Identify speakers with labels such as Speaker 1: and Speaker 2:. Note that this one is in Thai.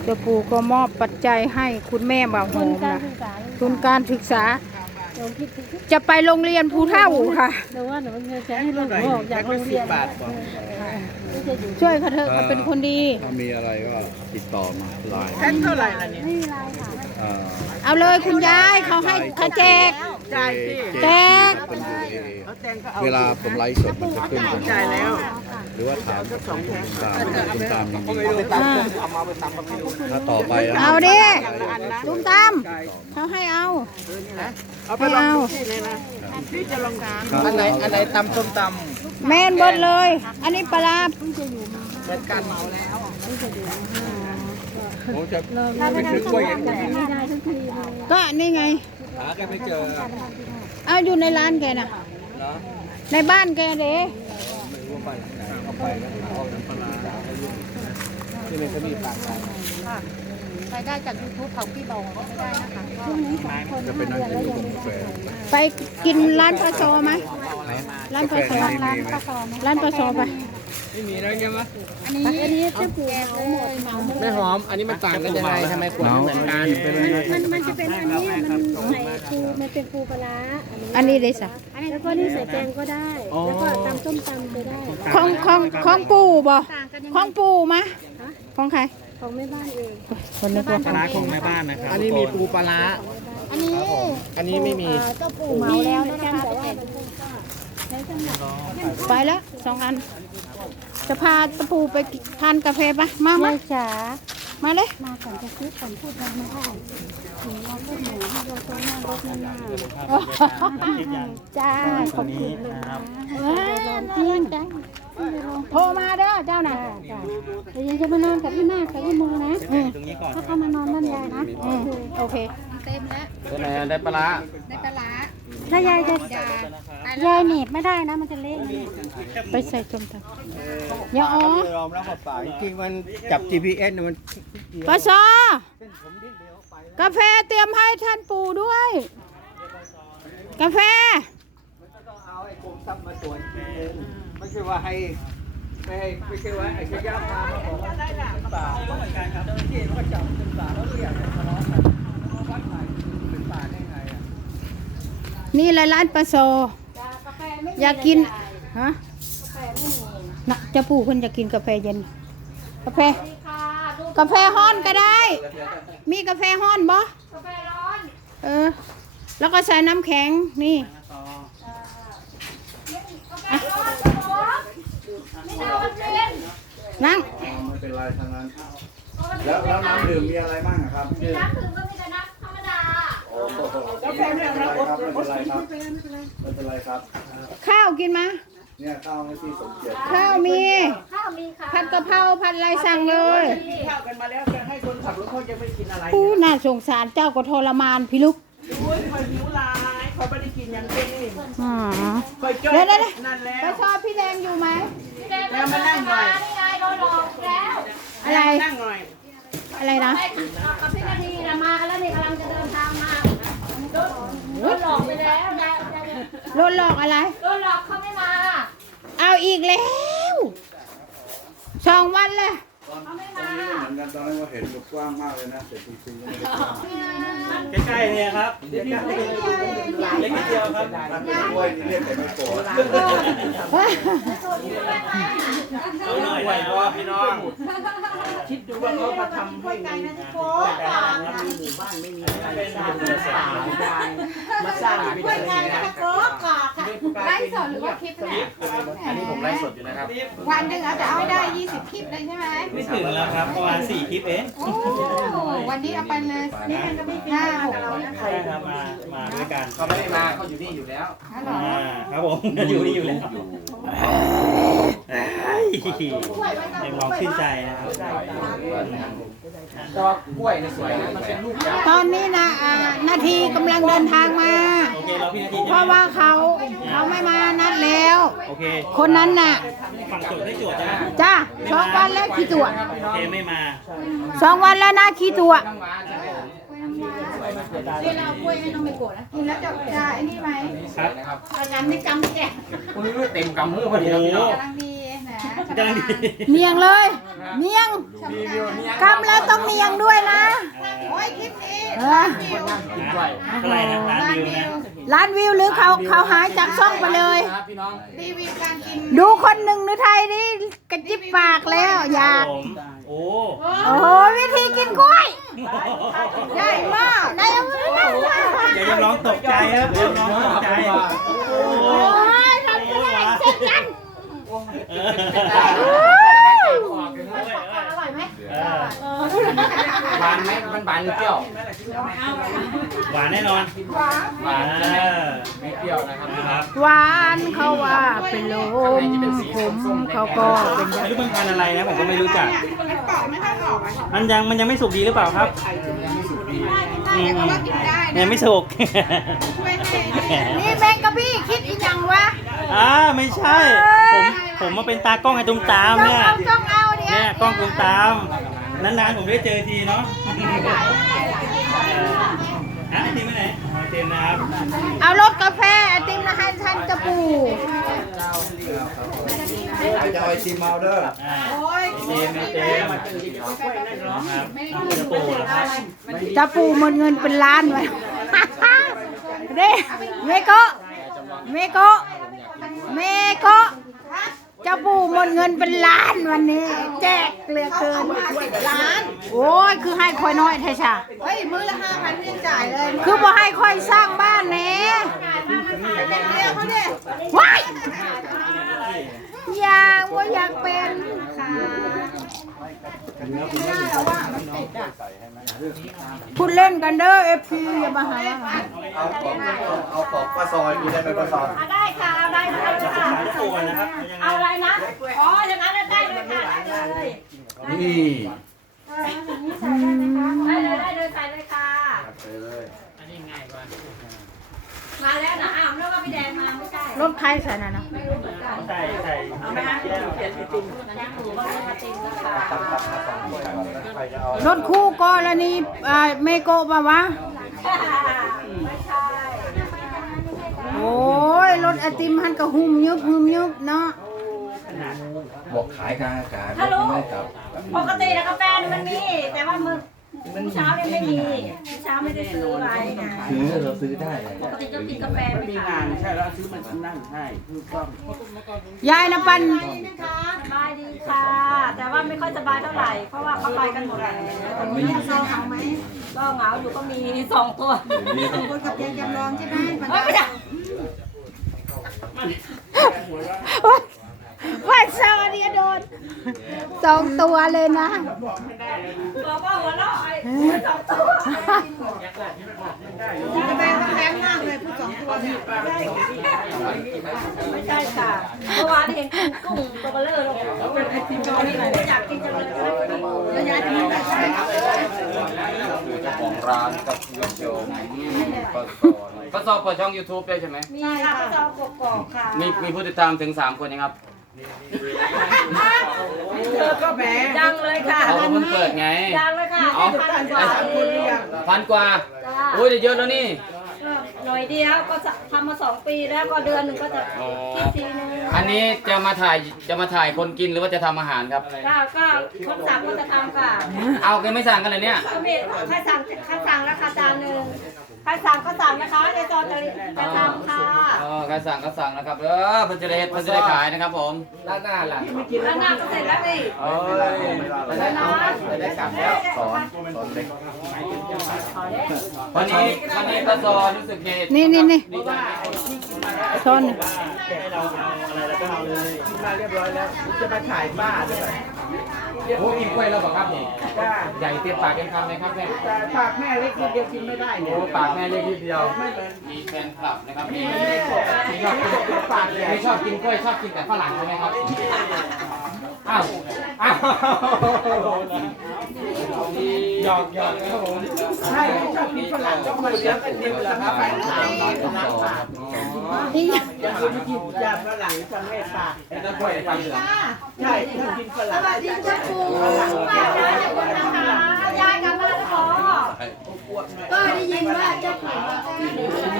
Speaker 1: เจ้าปู่ก็มอบปัจจัยให้คุณแม่บ่าวโฮมนะทุนการศึกษาจะไปโรงเรียนภูเท่าค่ะ
Speaker 2: แต่ว่าหนูจะให้ลูกออกจากโรงเรียน
Speaker 1: ช่วยเขาเถอะเขาเป็นคนดี
Speaker 3: ถ้ามีอะไรก็ติดต่อมาไลน์
Speaker 4: แพ็คเท่าไหร่ล่ะเนี่ย
Speaker 2: ไม่มีไรค่ะ
Speaker 1: เอาเลยคุณยายเขาให้เขาแจก
Speaker 4: จ่ายที่
Speaker 1: แจก
Speaker 3: เป็นอยู่เอ
Speaker 4: เขาแตงก็เอา
Speaker 3: เวลาผมไลฟ์สดมันจะขึ้นเป็น
Speaker 4: จ่ายแล้ว
Speaker 3: หรือว่าถามคุณตามคุณตามอย่างนี้
Speaker 4: เอามาไปตำกับพี่ดู
Speaker 3: ถ้าต่อไป
Speaker 1: เอาดิตุ้มตามเขาให้เอา
Speaker 4: เอาไปลองดูที่เลยนะพี่จะลองอันไหนตำส้มต
Speaker 1: แม่นเบิดเลย อันนี้ปลาร้า
Speaker 4: ำเหมือนกันเมาแล้ว
Speaker 3: ผมจะ
Speaker 2: ถ้าไม่ได้กล้วยจะไม่ได้ทุกทีเลย
Speaker 1: ก็นี่ไง
Speaker 4: หาแกไม่เจอ
Speaker 1: เอาอยู่ในร้านแกน่ะ
Speaker 4: เหรอ
Speaker 1: ในบ้านแกเด้
Speaker 4: ไม่รู้ว่าไปไหนเอาไปแล้วเอาน้ำปลาที่เป็นขมิ้นปากไก่
Speaker 2: รายได้จาก YouTube เขาพี่บองก็ไม่ได้นะคะช่วงนี้สองคน
Speaker 3: จะไปนั่งกินกับกาแฟ
Speaker 1: ไปกินร้านปลาโซไหมร้านปลาโซ
Speaker 3: กาแฟนี่มีไหม
Speaker 1: ร้านปลาโซไป
Speaker 4: ไม่มีแล้วใช่ไหม
Speaker 2: อันนี้เจ้าปู่เหมาหมด
Speaker 4: ไม่หอมอันนี้มันต่างกันยังไงทำไมขวดเหมือนกัน
Speaker 2: มันจะเป็นอันนี้มันใส่ปูมันเป็นปูปลา
Speaker 1: อันนี้เลยสะ
Speaker 2: แล้วก็นี่ใส่แกงก็ได้ แล้วก็ตำส้มตำก็ได้
Speaker 1: ของปู่บ่ของปู่มะของใคร
Speaker 2: ของแม่บ้านเอง
Speaker 1: คนนึกว่าของ
Speaker 4: ของแม่บ้านนะครับอันนี้มีปูปลา
Speaker 2: อันนี้
Speaker 4: อันนี้ไม่มี
Speaker 2: เจ้าปู่เหมาแล้วนะคะแต่ว่าใช้สำหรับ
Speaker 1: ไปแล้ว2 อัน จะพาตะปูไปทานกาแฟปะมามา
Speaker 2: จ๋า
Speaker 1: มาเลย
Speaker 2: มาก่อนจะซื้อก่อนพูดมาไม่ได้หนูเราพูดหนูให้เราตัวหน้ารถหน้า
Speaker 1: จ้าขอบคุณ
Speaker 2: นะคะ
Speaker 1: จริงจ้าโทรมาเด้อเจ้าน่ะ
Speaker 2: จ้าเดี๋ยวยังจะมานอนกับพี่มากกับพี่มือนะถ้าเขามานอนนั่นยายนะ
Speaker 1: โอเค
Speaker 2: เต็มแล้ว
Speaker 4: ตัวไหนได้ปลา
Speaker 2: ในตลาดถ้ายายจะยายหนีบไม่ได้นะมันจะเละ
Speaker 1: ไปใส่จมตำอย่าอ๋อย
Speaker 4: อมรับกับป่าจริงๆมันจับ GPS มัน
Speaker 1: ปะซอกาแฟเตรียมให้ท่านปู่ด้วย กาแฟ
Speaker 4: ต้องเอาไอ้กรมทรัพย์มาตรวจไม่ใช่ว่าให้ไม่ใช่ว่าไอ้ขยะมาบอกว่าเป็นป่าเจ้าหน้าที่มันก็จับเป็นป่าแล้วเรียกทะเลาะกันวัดใหม่เป็นป่าได้ไงอ่ะ
Speaker 1: นี่แหละร้านปะโซอยากกินฮะนะเจะปู่คนอยากกินกาแฟเย็น กาแฟฮ้อนก็ได้ มีกาแฟฮ้อนบ่กาแฟร้อนแล้วก็ใส่น้ำแข็งนี่นั่ง
Speaker 3: ไม่เป็นไรทั้งนั้นแล้วน้ำดื่มมีอะไรบ้างครับน้ำดื่มก็มีแต่น้ำธรรมดาโอ้โหไม่เป็นไรครับไม่เป็นไรครับ
Speaker 1: ข้าวกินมา
Speaker 3: เนี่ยข้าวให้พี่สมเกียรติ
Speaker 1: ข้าวมีผัดกะเพราผัดอะไรสั่งเลย
Speaker 4: ข้าวกันมาแล้วจะให้คนขับรถเขาจะไม่กินอะไร
Speaker 1: ผู้น่าสงสารเจ้าก็ทรมานพี่ลูก
Speaker 4: โอ้ยคอยหิวลายเขาไม่ได้กินอย่างเดียวนี่
Speaker 1: อ๋อ
Speaker 4: คอยจ้อย
Speaker 1: เดี๋ยว
Speaker 4: นั่นแล้
Speaker 1: ไป
Speaker 4: ว
Speaker 1: ชอบพี่แดงอยู่ไหม
Speaker 4: แล้วมานั่งหน่อย
Speaker 1: อะไร
Speaker 4: นั่งหน่อย
Speaker 1: อะไรนะ
Speaker 2: กับพี่นาทีนะมาแล้วนี่กำลังจะเดินทางมาโดนหลอกไปแล้ว
Speaker 1: โดนหลอกอะไร
Speaker 2: โดนหลอกเขาไม่มา
Speaker 1: เอาอีกแล้ว2 วันเลย
Speaker 3: ตอนนี้ไม่เหมือนกันตอนนั้นว่าเห็นแบบกว้างมากเลยนะแต่จริงๆไม่ได้กว้าง
Speaker 5: ใกล้ๆเนี่ยครับเล็กนิดเดียวครับ
Speaker 3: ถ้าเป็นกล้วยนี่เรียกแต่ไม่โกรธ
Speaker 5: เอาหน่อยไหวพี่น้อง
Speaker 4: คิดดูว่าเขามาทำให้มีหมู่บ้านไม่มีอะไรสร้างเป็นป่าได้มาสร้างเป็นอะไรนะ
Speaker 2: ไลฟ์สดหรือว่าคลิปเนี่ย
Speaker 5: อันนี้ผมไลฟ์สดอยู่นะครับ
Speaker 2: วันหนึ่งเราจะเอาได้20 คลิปเลยใช่ไหม
Speaker 5: ไม่ถึงแล้วครับประมาณ4คลิปเอง
Speaker 2: โอ้วันนี้เอาไปเลยนี่มันก็ไม่เป็น5-6
Speaker 5: ใช่ครับมาด้วยกัน
Speaker 4: เขาไม่ได้มาเขาอยู่นี่อยู่แล้ว
Speaker 5: ครับผมอยู่นี่อยู่แล้วยังลองชื่นใจนะครับ
Speaker 4: ดอกกล้วยเนี่ยสวยนะมันเป็นลูกยาว
Speaker 1: ตอนนี้นะนาทีกำลังเดินทางมา
Speaker 5: โอเคเราพี่นาที
Speaker 1: เพราะว่าเขาไม่มานัดแล้ว
Speaker 5: โอเค
Speaker 1: คนนั้นน่ะ
Speaker 5: ฝั่งโจทย์ได้โจทย์นะ
Speaker 1: จ้า2 วันแล้วขี้ตัว
Speaker 5: โอเคไม่มา
Speaker 1: 2 วันแล้วนะขี้ตัว
Speaker 4: ต้องมาใช่ไหม
Speaker 2: เวลาเอากล้วยให้น้องไม่โกรธนะกินแล้วจะไอ้นี่ไหม
Speaker 5: ครับ
Speaker 4: นะครับ
Speaker 2: ประกันไม่จำแก่
Speaker 4: คุณรู้เต็มกำมือพอดีแล้วพี่น้อง
Speaker 2: กำลังดีนะ
Speaker 5: กำลังดี
Speaker 1: เนียงเลยเนียงกำแล้วต้องเนียงด้วยนะเออ
Speaker 5: เท่าไหร่นะล้านวิวนะ
Speaker 1: ล้านวิวหรือเขาหายจากช่องไปเลย
Speaker 3: พี่น้อง
Speaker 1: ดูคนหนึ่งในไทยนี่กระจิบปากแล้วอยาก
Speaker 5: ผมโอ้
Speaker 1: โอ้โหวิธีกินกล้วยได้มากได้มาก
Speaker 5: อย่ายังร้องตกใจครับอย่าร้องตกใจโอ้
Speaker 1: โอ้ยทำอะไรเช่นกัน
Speaker 2: อร่อยไหม
Speaker 3: หวานไหมมันหวานหรือเปรี้ยว
Speaker 5: หวานแน่นอน
Speaker 3: หวานใช่ไหมไม่เปรี้ยวนะครับ
Speaker 5: นะครับ
Speaker 1: หวานเขาว่าเป็นลมผมเขาก็เป็นยา
Speaker 5: ไม่รู้มันพันธุ์อะไรนะผมก็ไม่รู้จักมันยังไม่สุกดีหรือเปล่าครับยังไม่สุก
Speaker 1: นี่แมงกะบี้คิดอีกอย่างวะ
Speaker 5: ไม่ใช่ ผมมาเป็นตากล้องให้ตุ้มตาม
Speaker 1: ต้อง
Speaker 5: เนี่ย
Speaker 1: เอาต้องเอาเนี่ย
Speaker 5: เนี่ยกล้องตุ้มตามนานๆผมได้เจอทีเนาะไอติมไปไหนไอติมนะครับ
Speaker 1: เอารสกาแฟไอติมนะให้ท่านจะปู
Speaker 3: จะเอาไอติมเมาเด้อ
Speaker 5: ไอติมนะครับจะปูนะครับ
Speaker 1: จะปูหมดเงินเป็นล้านไว้ เด้เมโกะเมโกะเมโกะจะปูหมดเงินเป็นล้านวันนี้ แจกเหลือเกินล้าน โอ้ยคือให้คอยน้อยไทชาเฮ้ยมือละ5,000เพียงจ่ายเลยคือบ่ให้คอยสร้างบ้านแหน่ว้ายอยากว่าอยากเป็นค่ะพูดเล่นกันเด้อเอฟพีอย่ามาหา
Speaker 3: เอาของป้าซอยมีได้ไหมป้าซอย
Speaker 2: ได้ค่ะเอาได้ค่ะ
Speaker 5: จะปูนะครับ
Speaker 2: เอาอะไรนะอ๋ออย่างนั้นได้เลยค่ะได้เลย
Speaker 3: นี่
Speaker 2: ได้เลยใส่เลยค่ะมาแล้วนะอ้าวนึกว่าพี่แดงมาไม่ใช่
Speaker 1: รถใครใส่น่ะนะ
Speaker 2: ไม่รู้เหมือนกัน
Speaker 5: ใส่แก้ว
Speaker 2: น้ำหมูก็เรียกว่าติมนะคะ
Speaker 1: รถคู่กรณีเมโกะปะวะ
Speaker 2: ไม่ใช่
Speaker 1: โอ้ยรถไอติมหันกระหุ่มยุบเนาะ
Speaker 3: บอกขายกลางอากาศ
Speaker 2: ฮัลโหล
Speaker 3: ไม่กลับ
Speaker 2: ปกตินะกาแฟมันมีแต่ว่ามื้อเช้าเนี่ยไม่มีเช้าไม่ได้ซื้อไว้ไง
Speaker 3: ซื้อเราซื้อได้
Speaker 2: ปกติจะกินกาแฟไม่
Speaker 4: มี
Speaker 2: ขาง
Speaker 4: าน
Speaker 2: ย
Speaker 4: ใช่แล้วซื้อมันนั่นให้ถูกต้อง
Speaker 1: ยายนะปัน
Speaker 2: สบายดีค่ะ แต่ว่าไม่ค่อยสบายเท่าไหร่ เพราะว่าเขาไปกันหมดแล้วก็เหงาอยู่ก็มี2 ตัวคนกับยายจำลองใช่ไหมไม่ใช่
Speaker 1: ว่าซอเดียโดน2 ตัวเลยนะ
Speaker 2: บอกว่าหัวเราะไอ้2 ตัวจะแบ่งแพงมากเลยผู้2 ตัวนี่ไม่ใช่ค่ะเมื่อวานเห็นกุ้งตัวเบลอเลยเป็นไอติมตัวนี้อยากกินจังเลยแล้วยายจะมีอะไรใช่ไหม
Speaker 3: เจ้าของร้านกับเพื่อนโยมป้าซอยเปิดช่อง YouTube ได้ใช่ไหม
Speaker 2: มีค่ะพระเจ้ากบกค่ะ
Speaker 3: มีผู้ติดตามถึง3 คนยังครับ
Speaker 4: เธอก็แหม
Speaker 2: ยังเลยค่ะ
Speaker 3: เขาก็เพิ่งเปิดไง
Speaker 2: ยังเลยค่ะ
Speaker 3: เอา
Speaker 2: พันกว่าเอง
Speaker 3: 1,000 กว่า
Speaker 2: จ้า
Speaker 3: โอ้ยได้เยอะแล้วนี่
Speaker 2: หน่อยเดียวก็ทำมา2 ปีแล้วก็เดือนหนึ่งก็จะคิดทีนึง
Speaker 3: อันนี้จะมาถ่ายคนกินหรือว่าจะทำอาหารครับ
Speaker 2: ก็คนสั่งก็จะทำค่ะ
Speaker 3: เอาแกไม่สั่งกันเลยเนี่ย
Speaker 2: ก็มีใครสั่งราคาจานหนึ่งใครสั่งก็สั่งนะคะในจอจะทำค่ะ
Speaker 3: ใครสั่งก็สั่งนะครับเพิ่นจะได้ขายนะครับผมด้านหน้าล่ะ
Speaker 2: แล้วน้ำก็เสร็จแล้วนี่
Speaker 3: เอ้ยได้กลับแล้วสอนเล็กวันนี้ป้าซอรู้สึกไง
Speaker 1: นี่
Speaker 3: ดีใจไหม
Speaker 1: ซ้อน
Speaker 5: ให้เราเอาอะไรแล้วก็เอาเลย
Speaker 4: กินมาเรียบร้อยแล้วจะมาถ่ายบ้าด้วย
Speaker 3: โอ้กินกล้วยแล้วเหรอครับนี่
Speaker 4: จ้า
Speaker 3: ใหญ่เต็มปากเต็มคำเลยครับแม่
Speaker 4: แต่ปากแม่เล็กนิดเดียวกินไม่ได้เนี่ย
Speaker 3: โอ้ปากแม่เล็กนิดเดียว
Speaker 4: ไม่เป็น
Speaker 3: มีแฟนคลับนะครับมี
Speaker 4: ไม่ชอบกินปากใหญ่
Speaker 3: ไม่ชอบกินกล้วยชอบกินแต่ฝรั่งใช่ไหมครับอ้าวหยอกครับผม
Speaker 4: ใช่ไม่ชอบกินฝรั่งต้องมาเลี้ยงไอติมแล้วครับไปขายร้านปาก
Speaker 1: นี่
Speaker 4: อย่าไปกินยาฝรั่งจะไม่ปาก
Speaker 3: แล้วกล้วยฟันเหลือง
Speaker 4: ใช่ถ้ากินฝรั่ง
Speaker 2: ยายกลับมาแล้วขอ
Speaker 1: ก็ได้ยินว่าเจ้าของ